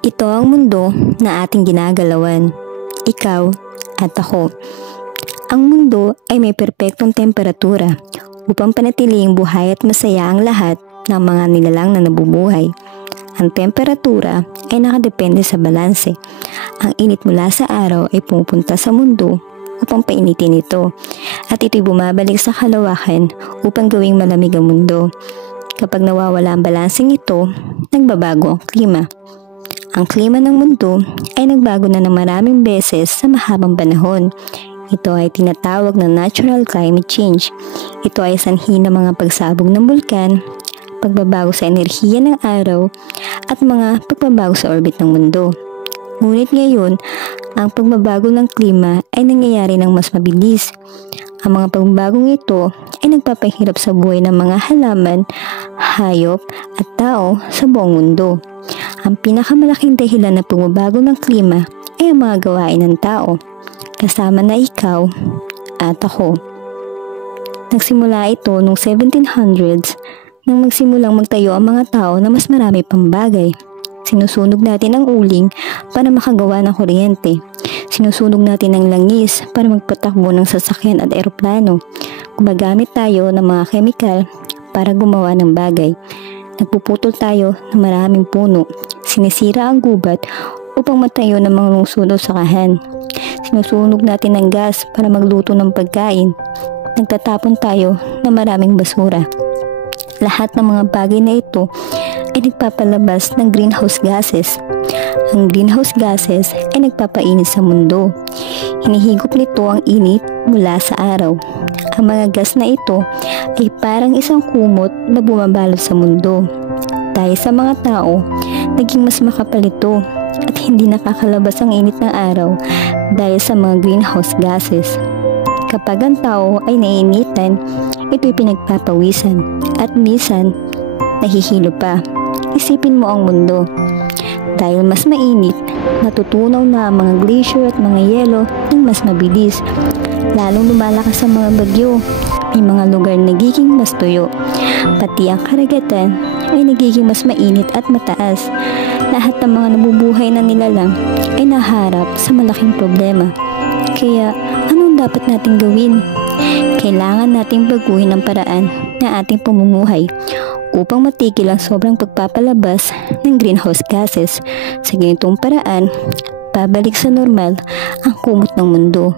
Ito ang mundo na ating ginagalawan, ikaw at ako. Ang mundo ay may perpektong temperatura upang panatiling buhay at masaya ang lahat ng mga nilalang na nabubuhay. Ang temperatura ay nakadepende sa balanse. Ang init mula sa araw ay pumupunta sa mundo upang painitin ito at ito'y bumabalik sa kalawakan upang gawing malamig ang mundo. Kapag nawawala ang balanseng ito, nagbabago ang klima. Ang klima ng mundo ay nagbago na ng maraming beses sa mahabang panahon. Ito ay tinatawag na natural climate change. Ito ay sanhi ng mga pagsabog ng bulkan, pagbabago sa enerhiya ng araw, at mga pagbabago sa orbit ng mundo. Ngunit ngayon, ang pagbabago ng klima ay nangyayari ng mas mabilis. Ang mga pagbabagong ito ay nagpapahirap sa buhay ng mga halaman, hayop, at tao sa buong mundo. Ang pinakamalaking dahilan ng pagbabago ng klima ay ang mga gawain ng tao, kasama na ikaw at ako. Nagsimula ito noong 1700s nang magsimulang magtayo ang mga tao na mas marami pang bagay. Sinusunog natin ang uling para makagawa ng kuryente. Sinusunog natin ang langis para magpatakbo ng sasakyan at eroplano. Gumagamit tayo ng mga kemikal para gumawa ng bagay. Nagpuputol tayo ng maraming puno. Sinisira ang gubat upang matayo ng mga lungsod o sakahan. Sinusunog natin ang gas para magluto ng pagkain. Nagtatapon tayo ng maraming basura. Lahat ng mga bagay na ito ay nagpapalabas ng greenhouse gases. Ang greenhouse gases ay nagpapainit sa mundo. Hinihigop nito ang init mula sa araw. Ang mga gas na ito ay parang isang kumot na bumabalot sa mundo. Dahil sa mga tao, naging mas makapal ito at hindi nakakalabas ang init ng araw dahil sa mga greenhouse gases. Kapag ang tao ay naiinitan, ito'y pinagpapawisan at minsan nahihilo pa. Isipin mo ang mundo. Dahil mas mainit, natutunaw na ang mga glacier at mga yelo ng mas mabilis. Lalong lumalakas ang mga bagyo. May mga lugar na nagiging mas tuyo. Pati ang karagatan ay nagiging mas mainit at mataas. Lahat ng mga nabubuhay na nilalang ay naharap sa malaking problema. Kaya, anong dapat nating gawin? Kailangan nating baguhin ang paraan na ating pamumuhay upang matigil ang sobrang pagpapalabas ng greenhouse gases. Sa ganitong paraan, babalik sa normal ang kumot ng mundo.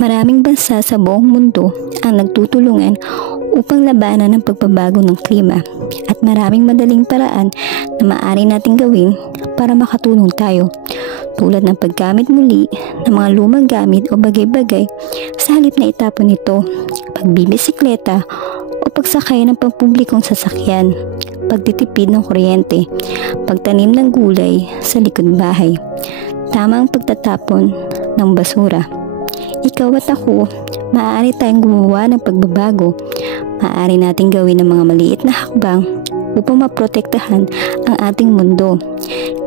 Maraming bansa sa buong mundo ang nagtutulungan upang labanan ang pagbabago ng klima at maraming madaling paraan na maaari nating gawin para makatulong tayo, tulad ng paggamit muli ng mga lumang gamit o bagay-bagay sa halip na itapon ito, pagbibisikleta o pagsakay ng pampublikong sasakyan, pagtitipid ng kuryente, pagtanim ng gulay sa likod bahay, tamang pagtatapon ng basura. Ikaw at ako, maaari tayong gumawa ng pagbabago. Maaari nating gawin ng mga maliit na hakbang upang maprotektahan ang ating mundo.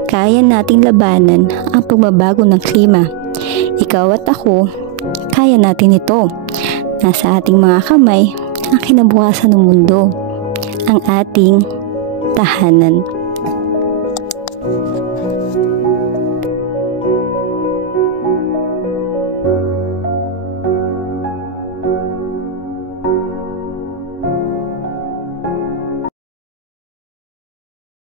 Kaya nating labanan ang pagbabago ng klima. Ikaw at ako, kaya natin ito. Nasa ating mga kamay ang kinabukasan ng mundo, ang ating tahanan.